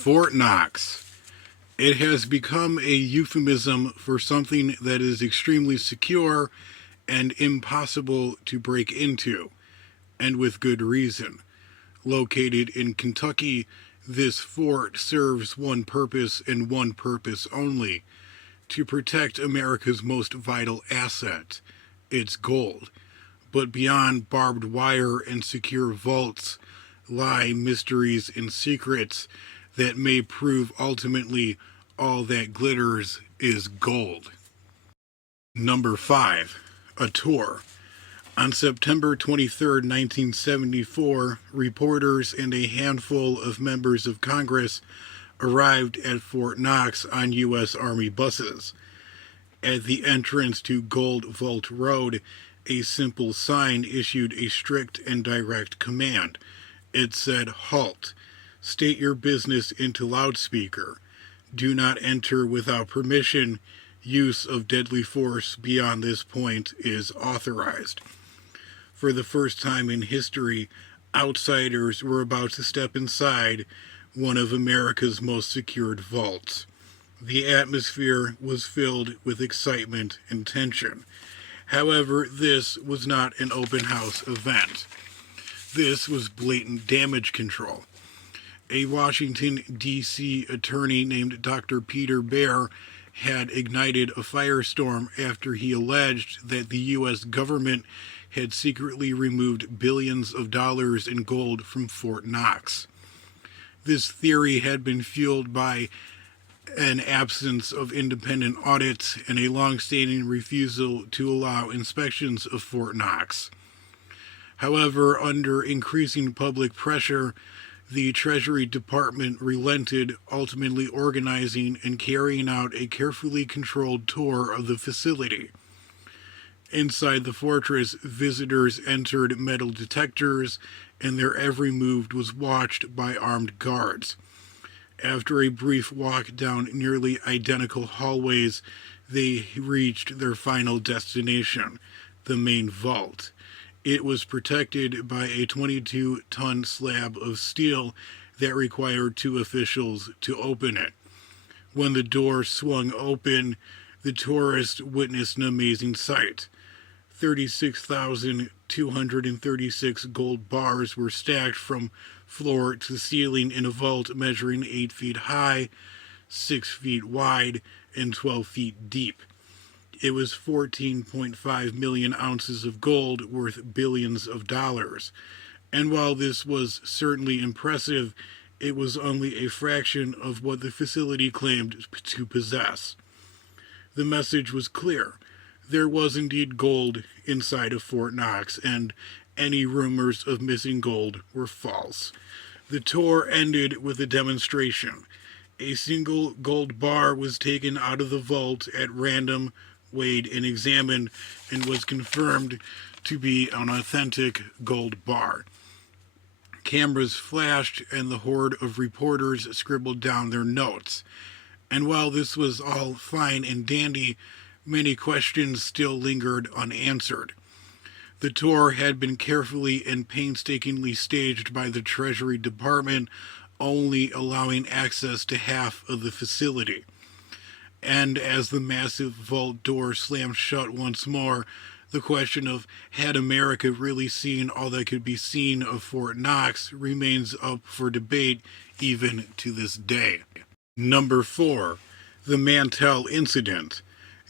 Fort Knox. It has become a euphemism for something that is extremely secure and impossible to break into, and with good reason. Located in Kentucky, this fort serves one purpose and one purpose only: to protect America's most vital asset, its gold. But beyond barbed wire and secure vaults lie mysteries and secrets that may prove ultimately all that glitters is gold. Number 5. A tour. On September 23, 1974, reporters and a handful of members of Congress arrived at Fort Knox on U.S. Army buses. At the entrance to Gold Vault Road, a simple sign issued a strict and direct command. It said, "Halt. State your business into loudspeaker. Do not enter without permission. Use of deadly force beyond this point is authorized." For the first time in history, outsiders were about to step inside one of America's most secured vaults. The atmosphere was filled with excitement and tension. However, this was not an open house event. This was blatant damage control. A Washington, D.C. attorney named Dr. Peter Baer had ignited a firestorm after he alleged that the U.S. government had secretly removed billions of dollars in gold from Fort Knox. This theory had been fueled by an absence of independent audits and a long-standing refusal to allow inspections of Fort Knox. However, under increasing public pressure, the Treasury Department relented, ultimately organizing and carrying out a carefully controlled tour of the facility. Inside the fortress, visitors entered metal detectors, and their every move was watched by armed guards. After a brief walk down nearly identical hallways, they reached their final destination, the main vault. It was protected by a 22-ton slab of steel that required two officials to open it. When the door swung open, the tourists witnessed an amazing sight. 36,236 gold bars were stacked from floor to ceiling in a vault measuring 8 feet high, 6 feet wide, and 12 feet deep. It was 14.5 million ounces of gold worth billions of dollars. And while this was certainly impressive, it was only a fraction of what the facility claimed to possess. The message was clear. There was indeed gold inside of Fort Knox, and any rumors of missing gold were false. The tour ended with a demonstration. A single gold bar was taken out of the vault at random, weighed and examined, and was confirmed to be an authentic gold bar. Cameras flashed, and the horde of reporters scribbled down their notes. And while this was all fine and dandy, many questions still lingered unanswered. The tour had been carefully and painstakingly staged by the Treasury Department, only allowing access to half of the facility. And as the massive vault door slammed shut once more, the question of had America really seen all that could be seen of Fort Knox remains up for debate even to this day. Number 4. The Mantell Incident.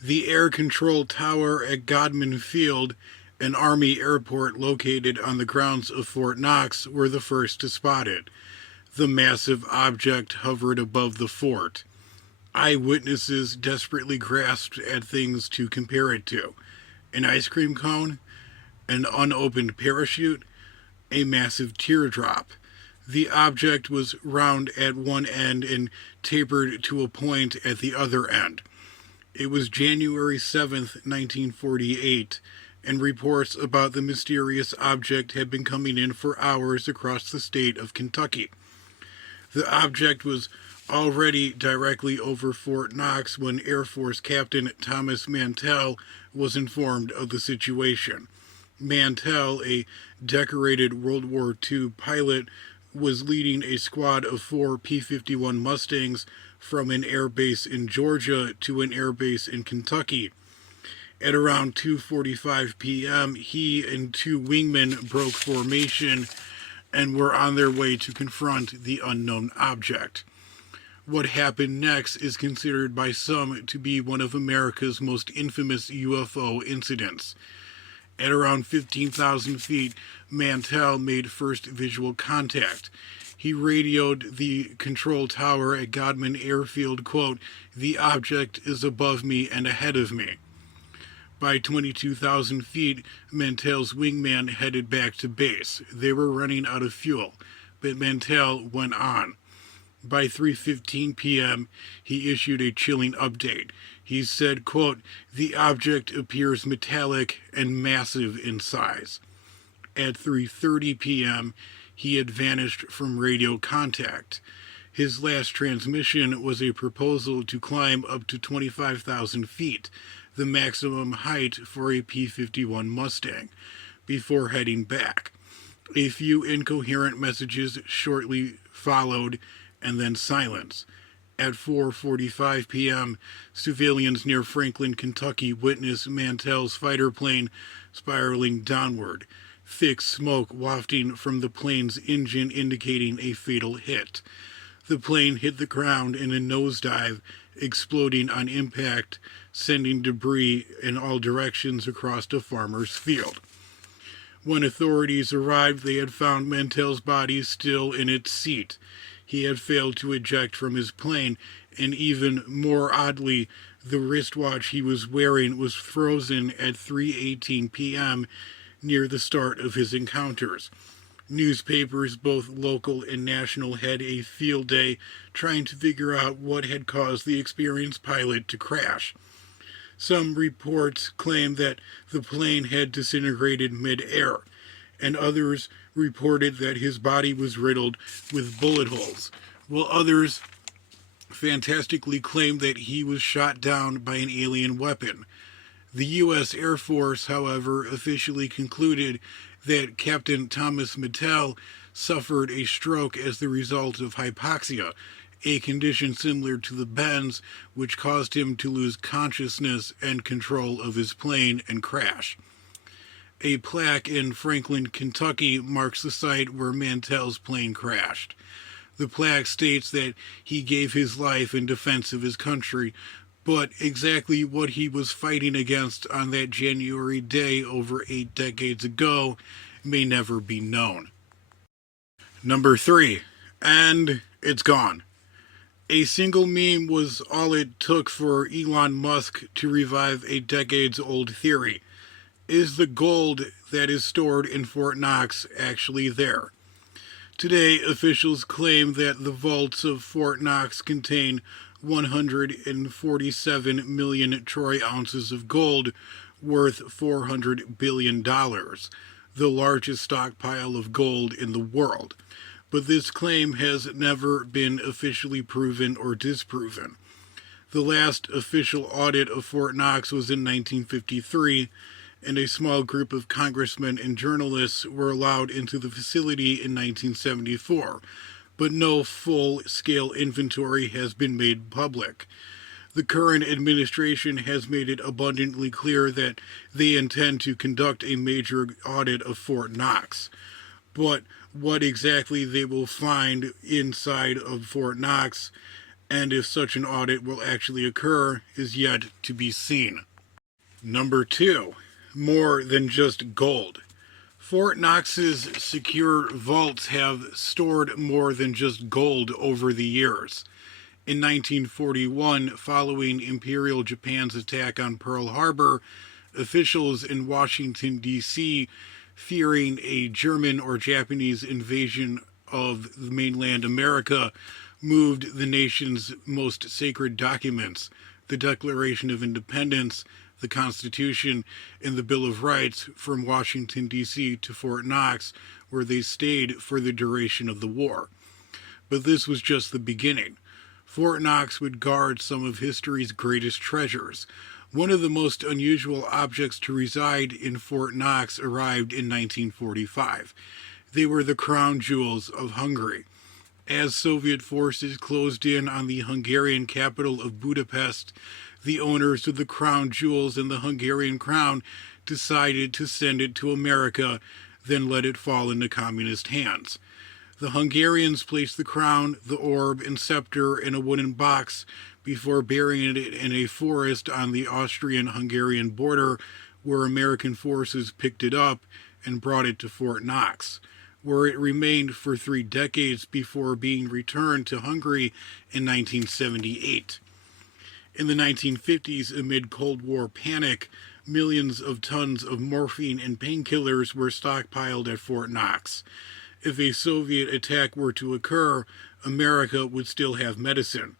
The air control tower at Godman Field, an Army airport located on the grounds of Fort Knox, were the first to spot it. The massive object hovered above the fort. Eyewitnesses desperately grasped at things to compare it to: an ice cream cone, an unopened parachute, a massive teardrop. The object was round at one end and tapered to a point at the other end. It was January 7th, 1948, and reports about the mysterious object had been coming in for hours across the state of Kentucky. The object was already directly over Fort Knox when Air Force Captain Thomas Mantell was informed of the situation. Mantell, a decorated World War II pilot, was leading a squad of 4 P-51 Mustangs from an air base in Georgia to an air base in Kentucky. At around 2:45 p.m., he and 2 wingmen broke formation and were on their way to confront the unknown object. What happened next is considered by some to be one of America's most infamous UFO incidents. At around 15,000 feet, Mantell made first visual contact. He radioed the control tower at Godman Airfield, quote, "The object is above me and ahead of me." By 22,000 feet, Mantell's wingman headed back to base. They were running out of fuel, but Mantell went on. By 3:15 p.m., he issued a chilling update. He said, quote, "The object appears metallic and massive in size." At 3:30 p.m., he had vanished from radio contact. His last transmission was a proposal to climb up to 25,000 feet, the maximum height for a P-51 Mustang, before heading back. A few incoherent messages shortly followed, and then silence. At 4:45 p.m., civilians near Franklin, Kentucky witnessed Mantell's fighter plane spiraling downward, thick smoke wafting from the plane's engine indicating a fatal hit. The plane hit the ground in a nosedive, exploding on impact, sending debris in all directions across a farmer's field. When authorities arrived, they had found Mantell's body still in its seat. He had failed to eject from his plane, and even more oddly, the wristwatch he was wearing was frozen at 3:18 p.m. near the start of his encounters. Newspapers, both local and national, had a field day trying to figure out what had caused the experienced pilot to crash. Some reports claimed that the plane had disintegrated mid-air, and others reported that his body was riddled with bullet holes, while others fantastically claimed that he was shot down by an alien weapon. The U.S. Air Force, however, officially concluded that Captain Thomas Mantell suffered a stroke as the result of hypoxia, a condition similar to the Benz, which caused him to lose consciousness and control of his plane and crash. A plaque in Franklin, Kentucky marks the site where Mantell's plane crashed. The plaque states that he gave his life in defense of his country, but exactly what he was fighting against on that January day over 8 decades ago may never be known. Number 3. And it's gone. A single meme was all it took for Elon Musk to revive a decades-old theory. Is the gold that is stored in Fort Knox actually there? Today, officials claim that the vaults of Fort Knox contain 147 million troy ounces of gold, worth $400 billion, the largest stockpile of gold in the world. But this claim has never been officially proven or disproven. The last official audit of Fort Knox was in 1953, and a small group of congressmen and journalists were allowed into the facility in 1974, but no full-scale inventory has been made public. The current administration has made it abundantly clear that they intend to conduct a major audit of Fort Knox. But what exactly they will find inside of Fort Knox, and if such an audit will actually occur, is yet to be seen. Number 2. More than just gold. Fort Knox's secure vaults have stored more than just gold over the years. In 1941, following Imperial Japan's attack on Pearl Harbor, officials in Washington, D.C., fearing a German or Japanese invasion of mainland America, moved the nation's most sacred documents, the Declaration of Independence, the Constitution, and the Bill of Rights, from Washington, D.C. to Fort Knox, where they stayed for the duration of the war. But this was just the beginning. Fort Knox would guard some of history's greatest treasures. One of the most unusual objects to reside in Fort Knox arrived in 1945. They were the crown jewels of Hungary. As Soviet forces closed in on the Hungarian capital of Budapest, the owners of the crown jewels and the Hungarian crown decided to send it to America, then let it fall into communist hands. The Hungarians placed the crown, the orb, and scepter in a wooden box before burying it in a forest on the Austrian-Hungarian border, where American forces picked it up and brought it to Fort Knox, where it remained for 3 decades before being returned to Hungary in 1978. In the 1950s, amid Cold War panic, millions of tons of morphine and painkillers were stockpiled at Fort Knox. If a Soviet attack were to occur, America would still have medicine.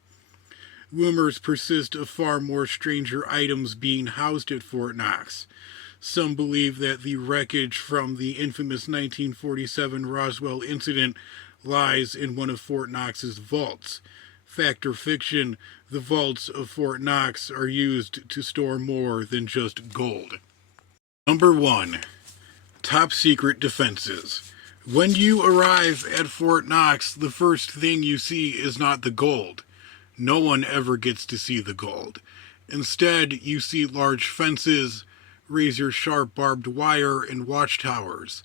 Rumors persist of far more stranger items being housed at Fort Knox. Some believe that the wreckage from the infamous 1947 Roswell incident lies in one of Fort Knox's vaults. Fact or fiction, the vaults of Fort Knox are used to store more than just gold. Number 1. Top secret defenses. When you arrive at Fort Knox, the first thing you see is not the gold. No one ever gets to see the gold. Instead, you see large fences, razor-sharp barbed wire, and watchtowers.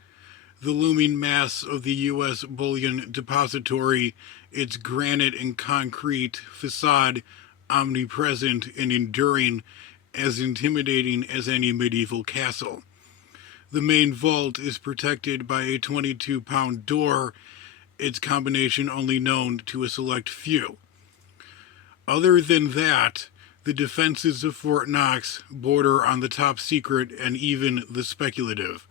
The looming mass of the U.S. Bullion Depository, its granite and concrete facade, omnipresent and enduring, as intimidating as any medieval castle. The main vault is protected by a 22-pound door, its combination only known to a select few. Other than that, the defenses of Fort Knox border on the top secret and even the speculative.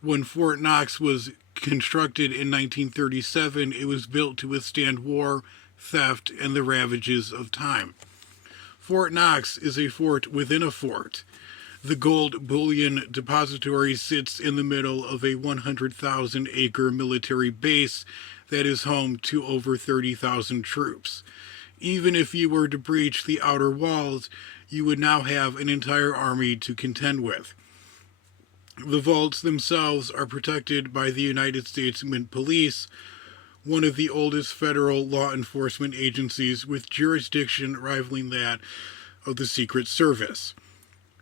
When Fort Knox was constructed in 1937, it was built to withstand war, theft, and the ravages of time. Fort Knox is a fort within a fort. The Gold Bullion Depository sits in the middle of a 100,000-acre military base that is home to over 30,000 troops. Even if you were to breach the outer walls, you would now have an entire army to contend with. The vaults themselves are protected by the United States Mint Police, one of the oldest federal law enforcement agencies with jurisdiction rivaling that of the Secret Service.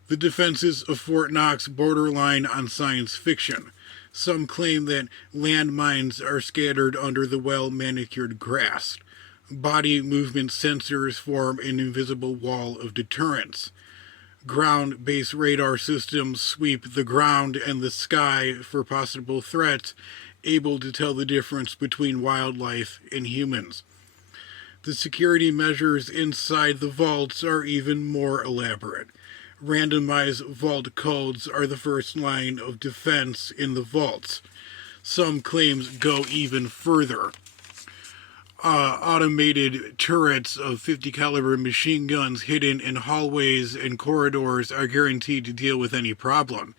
The defenses of Fort Knox borderline on science fiction. Some claim that landmines are scattered under the well-manicured grass. Body movement sensors form an invisible wall of deterrence. Ground-based radar systems sweep the ground and the sky for possible threats, able to tell the difference between wildlife and humans. The security measures inside the vaults are even more elaborate. Randomized vault codes are the first line of defense in the vaults. Some claims go even further. Automated turrets of 50 caliber machine guns hidden in hallways and corridors are guaranteed to deal with any problem.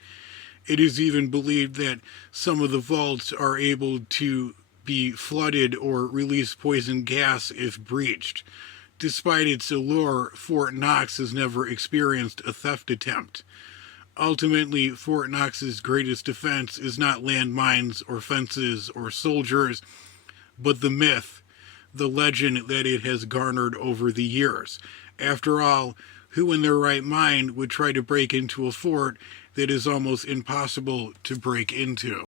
It is even believed that some of the vaults are able to be flooded or release poison gas if breached. Despite its allure, Fort Knox has never experienced a theft attempt. Ultimately, Fort Knox's greatest defense is not landmines or fences or soldiers, but the myth, the legend that it has garnered over the years. After all, who in their right mind would try to break into a fort that is almost impossible to break into?